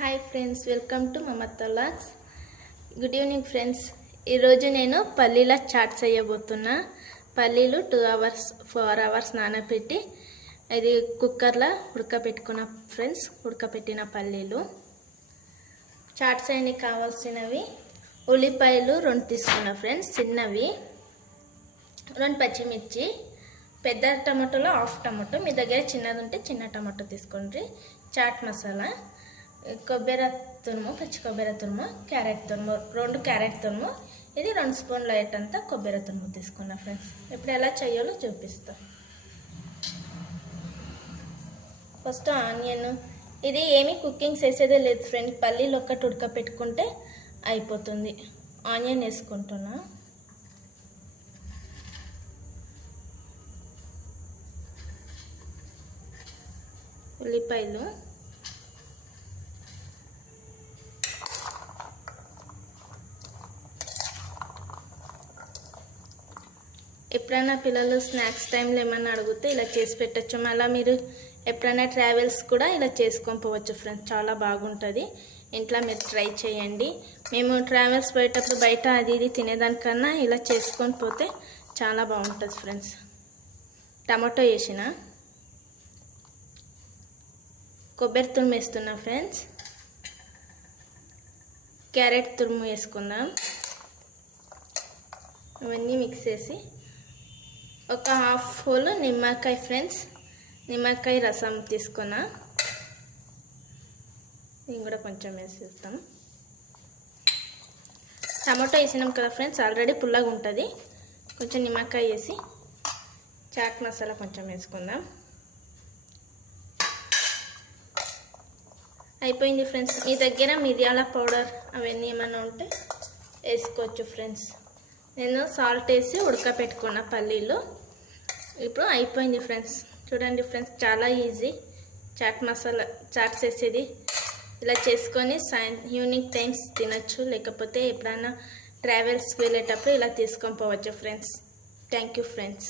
Hi friends, welcome to Mamata vlogs. Good evening friends. ఈరోజు నేను పల్లీల చాట్ చేయబోతున్నా. పల్లీలు 2 hours 4 hours నానబెట్టి ఇది కుక్కర్లో ఉడకబెట్టుకున్న ఫ్రెండ్స్. ఉడకబెట్టిన పల్లీలు చాట్ చేయడానికి కావాల్సినవి ఉల్లిపాయలు 2 తీసుకున్నా ఫ్రెండ్స్, చిన్నవి. 2 పచ్చిమిర్చి, పెద్ద టమాటోలో హాఫ్ టమాటో, మీ దగ్గర చిన్నది ఉంటే చిన్న టమాటో తీసుకోండి. చాట్ మసాలా, కొబ్బరి తురుము, పచ్చి కొబ్బరి తురుము, క్యారెట్ తురుము, 2 క్యారెట్ తురుము, ఇది 2 స్పూన్ల అంతా కొబ్బరి తురుము తీసుకున్నా ఫ్రెండ్స్. ఇప్పుడు ఎలా చేయాలో చూపిస్తా. ఫస్ట్ ఆనియన్, ఇది ఏమీ కుకింగ్ చేసేదే లేదు ఫ్రెండ్, పల్లీలు ఒక్కటి ఉడకపెట్టుకుంటే అయిపోతుంది. ఆనియన్ వేసుకుంటున్నా. ఉల్లిపాయలు, ఎప్పుడైనా పిల్లలు స్నాక్స్ టైంలో ఏమైనా అడిగితే ఇలా చేసి పెట్టచ్చు. మళ్ళీ మీరు ఎప్పుడైనా ట్రావెల్స్ కూడా ఇలా చేసుకొని పోవచ్చు ఫ్రెండ్స్. చాలా బాగుంటుంది. ఇంట్లో మీరు ట్రై చేయండి. మేము ట్రావెల్స్ పోయేటప్పుడు బయట అది ఇది తినేదానికన్నా ఇలా చేసుకొని పోతే చాలా బాగుంటుంది ఫ్రెండ్స్. టమాటో వేసిన, కొబ్బరి తురుము వేస్తున్నా ఫ్రెండ్స్. క్యారెట్ తురుము వేసుకుందాం. ఇవన్నీ మిక్స్ చేసి ఒక హాఫ్ హోల్ నిమ్మకాయ ఫ్రెండ్స్, నిమ్మకాయ రసం తీసుకున్నా. దీన్ని కూడా కొంచెం వేసేస్తాం. టమాటో వేసినాం కదా ఫ్రెండ్స్, ఆల్రెడీ పుల్లగా ఉంటుంది. కొంచెం నిమ్మకాయ వేసి చాట్ మసాలా కొంచెం వేసుకుందాం. అయిపోయింది ఫ్రెండ్స్. మీ దగ్గర మిరియాల పౌడర్ అవన్నీ ఏమైనా ఉంటే వేసుకోవచ్చు ఫ్రెండ్స్. నేను సాల్ట్ వేసి ఉడకపెట్టుకున్న పల్లీలు. ఇప్పుడు అయిపోయింది ఫ్రెండ్స్. చూడండి ఫ్రెండ్స్, చాలా ఈజీ చాట్ మసాలా చాట్ చేసేది. ఇలా చేసుకొని ఈవినింగ్ టైమ్స్ తినచ్చు, లేకపోతే ఎప్పుడైనా ట్రావెల్స్కి వెళ్ళేటప్పుడు ఇలా తీసుకొని పోవచ్చు ఫ్రెండ్స్. Thank you friends.